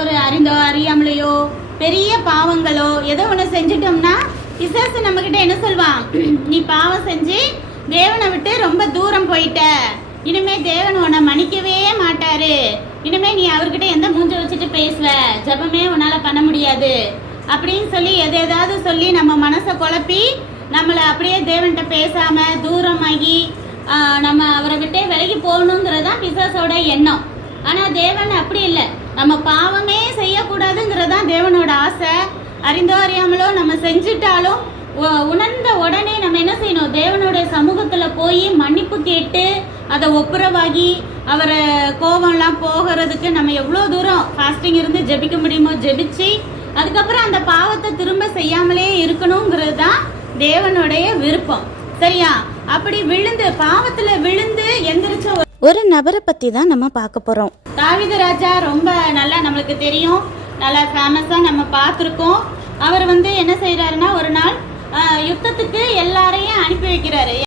ஒரு அறிந்தோ அறியாமலையோ பெரிய பாவங்களோ ஏதோ ஒன்று செஞ்சிட்டோம்னா பிசாசு நம்மக்கிட்ட என்ன சொல்வான், நீ பாவம் செஞ்சு தேவனை விட்டு ரொம்ப தூரம் போயிட்ட, இனிமே தேவன் உன்னை மன்னிக்கவே மாட்டாரு, இனிமே நீ அவர்கிட்ட எந்த மூஞ்ச வச்சுட்டு பேசுவ, ஜபமே உன்னால பண்ண முடியாது அப்படின்னு சொல்லி எதாவது சொல்லி நம்ம மனசை குழப்பி நம்மளை அப்படியே தேவன்கிட்ட பேசாம தூரமாகி நம்ம அவரை விட்டே விலகி போகணுங்கிறதான் பிசாசோட எண்ணம். ஆனா தேவன் அப்படி இல்லை, நம்ம பாவமே செய்யக்கூடாதுங்கிறதான் தேவனோட ஆசை. அறிந்தோ அறியாமலோ நம்ம செஞ்சுட்டாலும் உணர்ந்த உடனே நம்ம என்ன செய்யணும், தேவனுடைய சமூகத்துல போய் மன்னிப்பு கேட்டு அதை ஒப்புரவாகி அவரை கோபம்லாம் போகிறதுக்கு நம்ம எவ்வளோ தூரம் ஃபாஸ்டிங் இருந்து ஜெபிக்க முடியுமோ ஜெபிச்சு அதுக்கப்புறம் அந்த பாவத்தை திரும்ப செய்யாமலே இருக்கணுங்கிறது தான் தேவனுடைய விருப்பம். சரியா? அப்படி விழுந்து பாவத்துல விழுந்து எந்திரிச்ச ஒரு நபரை பத்தி தான் நம்ம பார்க்க போறோம். தாவீது ராஜா ரொம்ப நல்லா நம்மளுக்கு தெரியும், நல்லா ஃபேமஸா நம்ம பார்த்துருக்கோம். அவர் என்ன செய்யறாருன்னா, ஒரு நாள் யுத்தத்துக்கு எல்லாரையும் அனுப்பி வைக்கிறாரு.